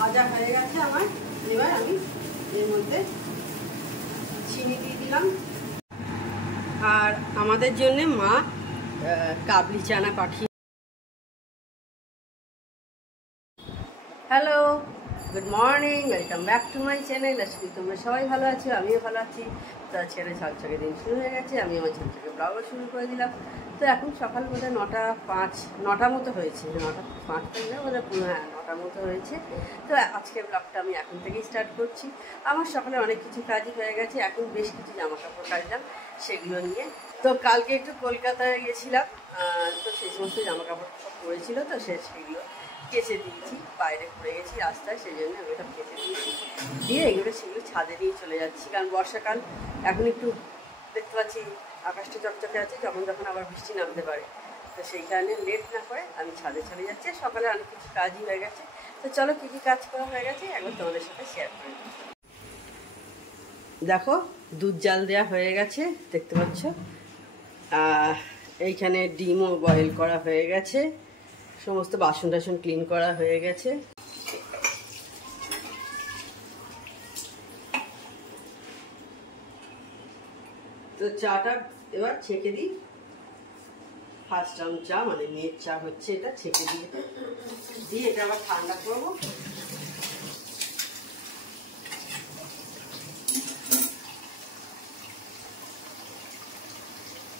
ভাজা হয়ে গেছে আমার। এবার আমি এর মধ্যে চিনি দিয়ে দিলাম। আর আমাদের জন্য মা কাবলি চানা পাঠিয়ে। Hello, good morning, welcome back to my channel. আজকে তোমরা সবাই ভালো আছো, আমিও ভালো আছি। তো ছেড়ে ঝকঝকে দিন শুরু হয়ে গেছে, আমি আমার ঝকঝকে ব্লগও শুরু করে দিলাম। তো এখন সকাল বোধহয় 9টা মতো হয়েছে, 9:05 বোধহয়, হ্যাঁ 9টার মতো হয়েছে। তো আজকের ব্লগটা আমি এখন থেকেই স্টার্ট করছি। আমার সকালে অনেক কিছু কাজই হয়ে গেছে, এখন বেশ কিছু জামা কাপড় কাচলাম সেগুলো নিয়ে। তো কালকে একটু কলকাতায় গেছিলাম, তো সেই সমস্ত জামা কাপড় সব পরেছিল, তো সেগুলো কেচে দিয়েছি। বাইরে পড়ে গেছি রাস্তায়, সেই জন্য আমি ওটা কেচে দিয়েছি, দিয়ে এগুলো সেগুলো ছাদে নিয়ে চলে যাচ্ছি। কারণ বর্ষাকাল, এখন একটু দেখতে পাচ্ছি আকাশটা চকচকে আছে, যখন যখন আবার বৃষ্টি নামতে পারে। তো সেই কারণে লেট না করে আমি ছাদে চলে যাচ্ছি। সকালে অনেক কিছু কাজই হয়ে গেছে। তো চলো কী কী কাজ করা হয়ে গেছে একবার তোমাদের সাথে শেয়ার করে দিই। দেখো, দুধ জাল দেওয়া হয়ে গেছে, দেখতে পাচ্ছ। এইখানে ডিমও বয়েল করা হয়ে গেছে, সমস্ত বাসন টাসন ক্লিন করা হয়ে গেছে। তো চাটা এবার ছেঁকে দিই। ফার্স্ট রাউন্ড চা, মানে মেয়ের চা হচ্ছে, এটা ছেঁকে দিয়ে এটা আবার ঠান্ডা করবো।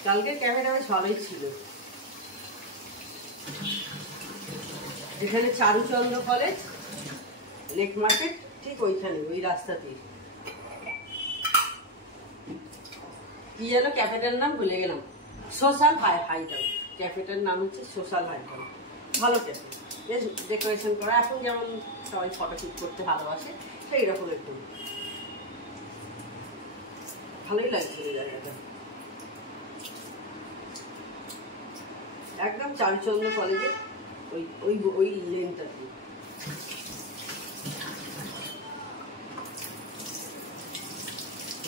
কালকের ক্যাফেটা বেশ ভালোই ছিল। যেখানে চারুচন্দ্র কলেজ, লেক মার্কেট, ঠিক ওইখানে, ওই রাস্তাতেই। কি যেন ক্যাফেটার নাম ভুলে গেলাম, সোশ্যাল হাইটাউন। ক্যাফেটার নাম হচ্ছে সোশ্যাল হাইটাউন। ভালো ক্যাফে, বেশ ডেকোরেশন করা। এখন যেমন সবাই ফটোশুট করতে ভালোবাসে, সেই রকম একটু ভালোই লাগছে জায়গাটা। একদম চারুচন্দ্র কলেজের ওই ওই ওই লেনটাতে।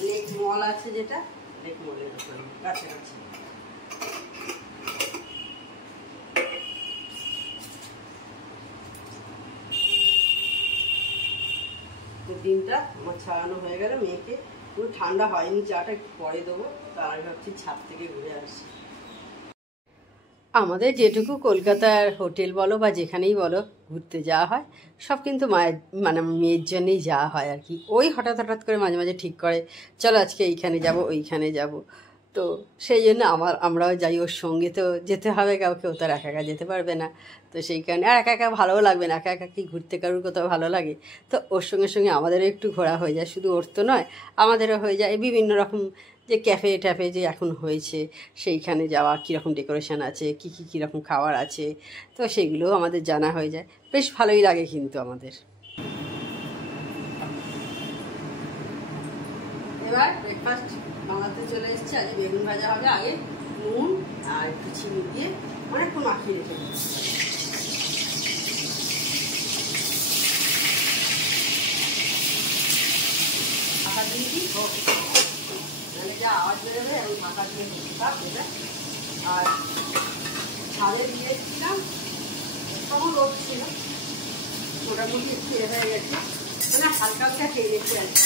লেক মল আছে, যেটা লেক মলের কাছাকাছি। তো ডিমটা আমার ছাড়ানো হয়ে গেল। মেয়েকে পুরো ঠান্ডা হয়নি চাটা, একটু পরে দেবো। তার আগে ভাবছি ছাদ থেকে ঘুরে আসি। আমাদের যেটুকু কলকাতার হোটেল বলো বা যেখানেই বলো ঘুরতে যাওয়া হয়, সব কিন্তু মায়ের, মানে মেয়ের জন্যেই যাওয়া হয় আর কি। ওই হঠাৎ হঠাৎ করে মাঝে মাঝে ঠিক করে, চলো আজকে এইখানে যাব ওইখানে যাব। তো সেই জন্য আমরাও যাই ওর সঙ্গে। তো যেতে হবে, কাউকে, ও তো আর একা একা যেতে পারবে না। তো সেই কারণে, আর একা একা ভালোও লাগবে না, একা একা কি ঘুরতে কারুর কোথাও ভালো লাগে। তো ওর সঙ্গে সঙ্গে আমাদেরও একটু ঘোরা হয়ে যায়, শুধু ওর তো নয়, আমাদেরও হয়ে যায়। বিভিন্ন রকম যে ক্যাফে ট্যাফে যে এখন হয়েছে, সেইখানে যাওয়া, কীরকম ডেকোরেশন আছে, কীরকম খাবার আছে, তো সেগুলোও আমাদের জানা হয়ে যায়। বেশ ভালোই লাগে কিন্তু আমাদের। এবার ব্রেকফাস্ট বানাতে চলে এসেছি। আজ বেগুন ভাজা হবে। আগে নুন আর একটু চিনি দিয়ে অনেকক্ষণ মাখিয়ে রেখে দিচ্ছি। ঢাকা দিয়ে দিই, নাহলে যা আওয়াজ বেরোবে, এবং ঢাকা দিয়ে থাক এটা। আর ছাদে দিয়ে এসেছিলাম, তখন রোদ ছিল, মোটামুটি একটু হয়ে গেছে, মানে হালকা হালকা খেয়ে গেছে আর কি।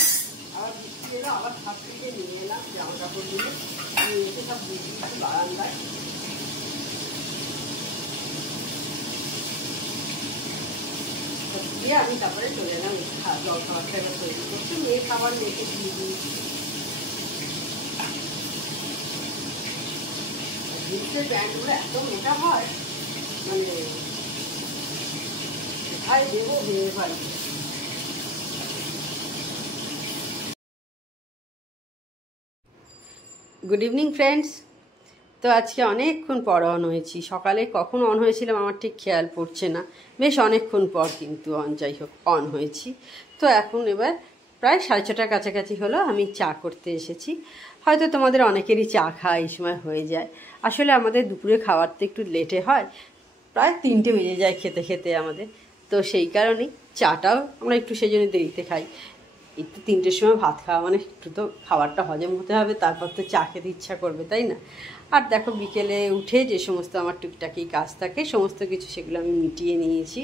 আবার বৃষ্টি এলো, আবার ছাদ থেকে নিয়ে এলাম জামা কাপড় দিয়ে, নিয়ে এসে সব দিয়ে দিচ্ছি বারান্দায়। দিয়ে আমি তারপরে চলে এলাম জল খাবারটা এবার তৈরি করছি। মেয়ে খাবার মেয়েকে দিয়ে দিয়েছি। জিন্সের প্যান্টগুলো এত মোটা হয়, মানে কোথায় দেবো ভেবে পারি। Good evening friends. তো আজকে অনেকক্ষণ পর অন হয়েছি। সকালে কখন অন হয়েছিলাম আমার ঠিক খেয়াল পড়ছে না, বেশ অনেকক্ষণ পর কিন্তু যাই হোক অন হয়েছি। তো এখন এবার প্রায় 6:30টার কাছাকাছি হলো, আমি চা করতে এসেছি। হয়তো তোমাদের অনেকেরই চা খাওয়া এই সময় হয়ে যায়। আসলে আমাদের দুপুরে খাওয়ার তো একটু লেটে হয়, প্রায় 3টে বেজে যায় খেতে খেতে আমাদের। তো সেই কারণেই চাটাও আমরা একটু সেই জন্য দেরিতে খাই। এই তো 3টের সময় ভাত খাওয়া মানে একটু তো খাবারটা হজম হতে হবে, তারপর তো চা খেতে ইচ্ছা করবে, তাই না? আর দেখো বিকেলে উঠে যে সমস্ত আমার টুকটাকি কাজ থাকে সমস্ত কিছু সেগুলো আমি মিটিয়ে নিয়েছি।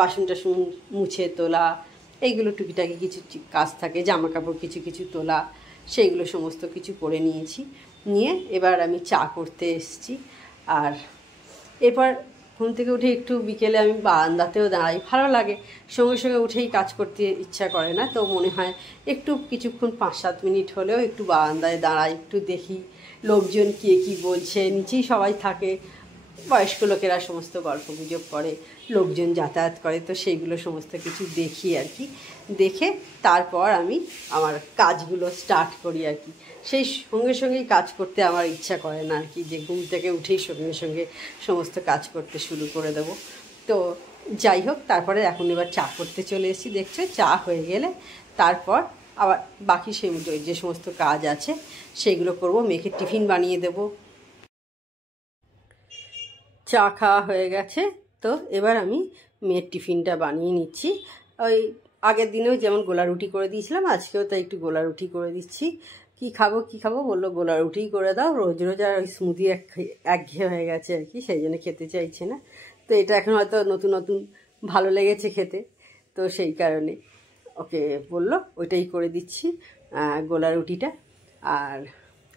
বাসন টাসন মুছে তোলা, এইগুলো টুকিটাকি কিছু কাজ থাকে, জামা কাপড় কিছু কিছু তোলা, সেইগুলো সমস্ত কিছু করে নিয়েছি। নিয়ে এবার আমি চা করতে এসেছি। আর এরপর ঘুম থেকে উঠে একটু বিকেলে আমি বারান্দাতেও দাঁড়াই, ভালো লাগে। সঙ্গে সঙ্গে উঠেই কাজ করতে ইচ্ছা করে না, তো মনে হয় একটু কিছুক্ষণ 5-7 মিনিট হলেও একটু বারান্দায় দাঁড়াই, একটু দেখি লোকজন কে কী বলছে। নিচেই সবাই থাকে, বয়স্ক লোকেরা সমস্ত গল্প গুজব করে, লোকজন যাতায়াত করে, তো সেইগুলো সমস্ত কিছু দেখি আর কি। দেখে তারপর আমি আমার কাজগুলো স্টার্ট করি আর কি। সেই সঙ্গে সঙ্গেই কাজ করতে আমার ইচ্ছা করে না আর কি, যে ঘুম থেকে উঠেই সঙ্গে সঙ্গে সমস্ত কাজ করতে শুরু করে দেব। তো যাই হোক, তারপরে এখন এবার চা করতে চলে এসেছি। দেখছো চা হয়ে গেলে তারপর আবার বাকি যে সমস্ত কাজ আছে সেগুলো করব। মেয়েকে টিফিন বানিয়ে দেবো। চা খাওয়া হয়ে গেছে, তো এবার আমি মেয়ের টিফিনটা বানিয়ে নিচ্ছি। ওই আগের দিনেও যেমন গোলা রুটি করে দিয়েছিলাম, আজকেও তাই একটু গোলা রুটি করে দিচ্ছি। কি খাবো বললো গোলা রুটিই করে দাও, রোজ রোজ আর ওই স্মুদি একঘেয়ে হয়ে গেছে আর কি, সেই জন্য খেতে চাইছে না। তো এটা এখন হয়তো নতুন নতুন ভালো লেগেছে খেতে, তো সেই কারণে ওকে বললো ওইটাই করে দিচ্ছি, গোলা রুটিটা। আর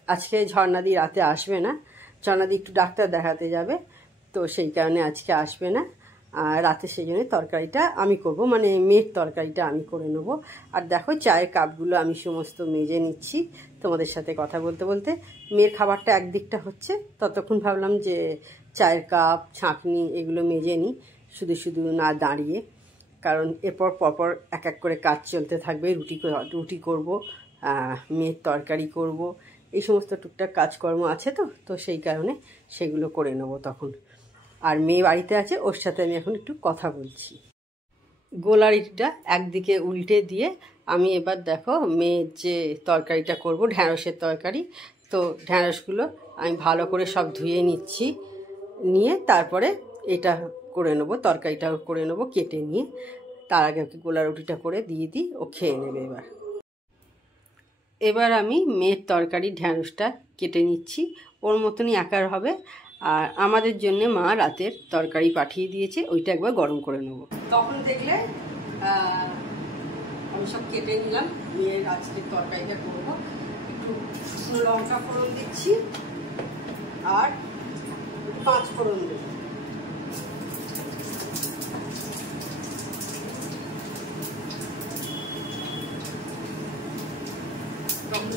আজকে ঝর্ণাদি রাতে আসবে না, ঝর্ণাদি একটু ডাক্তার দেখাতে যাবে, তো সেই কারণে আজকে আসবে না। আর রাতে সেই জন্য তরকারিটা আমি করব, মানে মেয়ের তরকারিটা আমি করে নেব। আর দেখো চায়ের কাপগুলো আমি সমস্ত মেজে নিচ্ছি তোমাদের সাথে কথা বলতে বলতে। মেয়ের খাবারটা একদিকটা হচ্ছে, ততক্ষণ ভাবলাম যে চায়ের কাপ ছাঁকনি এগুলো মেজে নিই, শুধু শুধু না দাঁড়িয়ে, কারণ এরপর পরপর এক এক করে কাজ চলতে থাকবে। রুটি করব, মেয়ের তরকারি করব, এই সমস্ত টুকটাক কাজকর্ম আছে, তো সেই কারণে সেগুলো করে নেব তখন। আর মেয়ে বাড়িতে আছে, ওর সাথে আমি এখন একটু কথা বলছি। গোলারিটা একদিকে উল্টে দিয়ে আমি এবার দেখো মেয়ের যে তরকারিটা করব, ঢ্যাঁড়সের তরকারি, তো ঢ্যাঁড়সগুলো আমি ভালো করে সব ধুয়ে নিচ্ছি। নিয়ে তারপরে এটা করে নেবো, তরকারিটাও করে নেবো কেটে নিয়ে। তার আগে ওকে গোলা রুটিটা করে দিয়ে দিই, ও খেয়ে নেবে। এবার আমি মেয়ের তরকারি ঢ্যাঁড়সটা কেটে নিচ্ছি, ওর মতনই আকার হবে। আর আমাদের জন্য মা রাতের তরকারি পাঠিয়ে দিয়েছে, ওইটা একবার গরম করে নেব। তখন দেখলে আমি সব কেটে নিলাম, মেয়ের আজকের তরকারিটা করবো। একটু লঙ্কা ফোড়ন দিচ্ছি আর 5 ফোড়ন দেবো।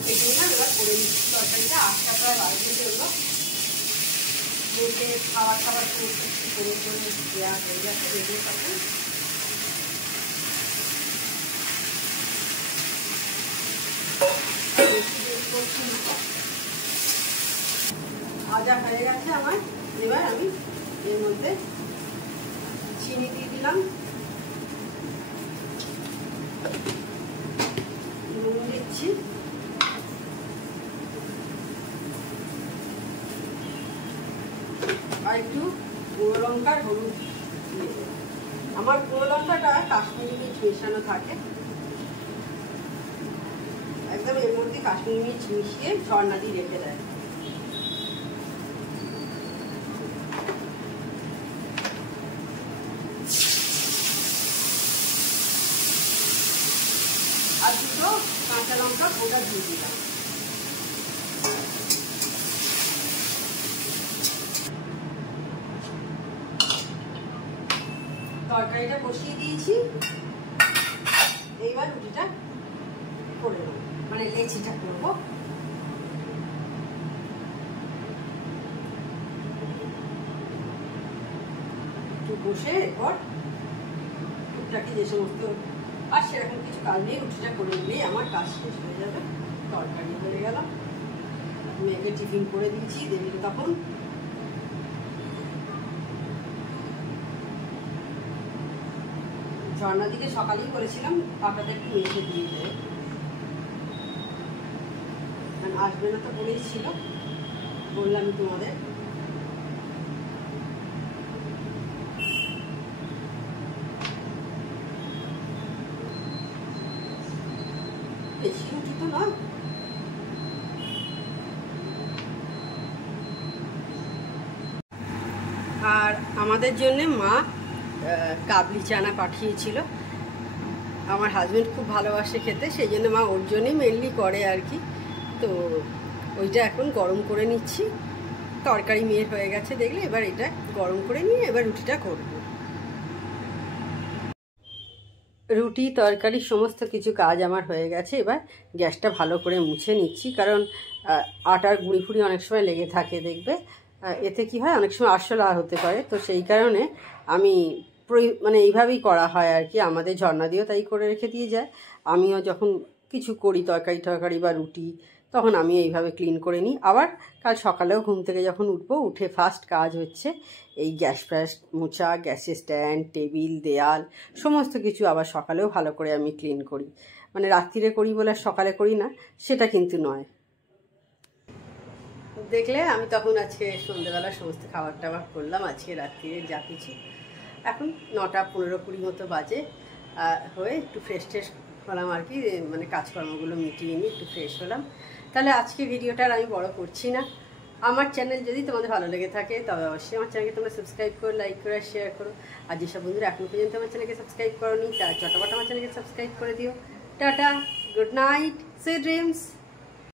কেটে নিলাম, এবার করে নিচ্ছি তরকারিটা। 8টা প্রায় বাড়িতে চললো, মেয়েকে খাবার করে দেওয়া হয়ে যাচ্ছে রেডি। তখন ভাজা হয়ে গেছে আমার। এবার আমি এর মধ্যে চিনি দিয়ে দিলাম, নুন দিচ্ছি, আর একটু গুঁড়ো লঙ্কার হলুদ দিয়ে দেবো। আমার গুঁড়ো লঙ্কাটা কাশ্মীরি মির্চ মেশানো থাকে, একদম এর মধ্যে কাশ্মীরি মির্চ মিশিয়ে ঝর্ণা দিয়ে রেখে দেয়। আর 2টো কাঁচা লঙ্কা গোটা দিয়ে দিলাম। তরকারিটা বসিয়ে দিয়েছি, এইবার রুটিটা করে নেব, মানে লেচিটা করব। একটু বসে এরপর রুটিটাকে যে সমস্ত, আর সেরকম কিছু কাজ নেই, রুটিটা করে নিলেই আমার কাজ শেষ হয়ে যাবে। তরকারি হয়ে গেল, মেয়েকে টিফিন করে দিয়েছি, দেরিতে তখন ঝর্ণাদিকে সকালেই বলেছিলাম পাপাটা একটু মেখে দিয়ে দেবে, আসবে না তো বলেই ছিল, বললাম তোমাদের। নয়। আর আমাদের জন্য মা কাবলি চানা পাঠিয়েছিল। আমার হাজব্যান্ড খুব ভালোবাসে খেতে, সেই জন্য মা ওর জন্যই মেনলি করে আর কি। তো ওইটা এখন গরম করে নিচ্ছি। তরকারি মেয়ের হয়ে গেছে দেখলে, এবার এটা গরম করে নিয়ে এবার রুটিটা করব। রুটি তরকারি সমস্ত কিছু কাজ আমার হয়ে গেছে। এবার গ্যাসটা ভালো করে মুছে নিচ্ছি, কারণ আটার গুঁড়ি ফুড়ি অনেক সময় লেগে থাকে দেখবে। এতে কি হয়, অনেক সময় আরশোলা হতে পারে। তো সেই কারণে আমি মানে এইভাবেই করা হয় আর কি। আমাদের ঝর্ণা দিয়েও তাই করে রেখে দিয়ে যায়। আমিও যখন কিছু করি তরকারি বা রুটি, তখন আমি এইভাবে ক্লিন করে নিই। আবার কাল সকালেও ঘুম থেকে যখন উঠবো, উঠে ফার্স্ট কাজ হচ্ছে এই গ্যাস ফ্যাস মোছা, গ্যাসের স্ট্যান্ড, টেবিল, দেয়াল সমস্ত কিছু আবার সকালেও ভালো করে আমি ক্লিন করি। মানে রাত্রিরে করি বলে সকালে করি না, সেটা কিন্তু নয়। দেখলে আমি তখন আজকে সন্ধ্যেবেলা সমস্ত খাবার টাবার করলাম, আজকে রাত্রিরে যা কিছু। এখন 9টা 15-20 মতো বাজে, হয়ে একটু ফ্রেশ ট্রেশ হলাম আর কি, মানে কাজকর্মগুলো মিটিয়ে নিয়ে একটু ফ্রেশ হলাম। তাহলে আজকে ভিডিওটা আর আমি বড় করছি না। আমার চ্যানেল যদি তোমাদের ভালো লেগে থাকে তবে অবশ্যই আমার চ্যানেলকে তোমরা সাবস্ক্রাইব করো, লাইক করে শেয়ার করো। আর যেসব বন্ধুরা এখনো পর্যন্ত আমার চ্যানেলকে সাবস্ক্রাইব করোনি, তারা চটাপট আমার চ্যানেলকে সাবস্ক্রাইব করে দিও। Tata, good night, sweet dreams.